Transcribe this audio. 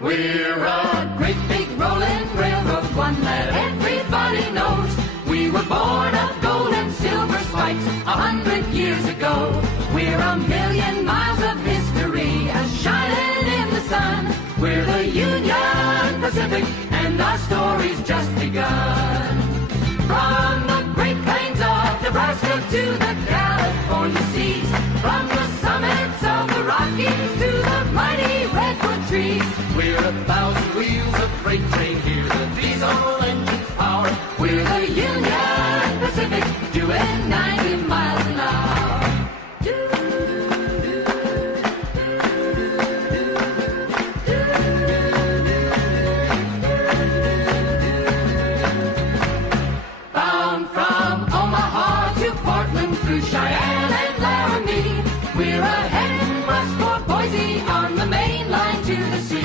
We're a great big rolling railroad, one that everybody knows. We were born of gold and silver spikes 100 years ago. We're a million miles of history, a shining in the sun. We're the Union Pacific, and our story's just begun. From the Great Plains of Nebraska to the California seas, from the summits of the Rockies to the mighty redwood trees, we're 1,000 wheels of freight train here, the Frisco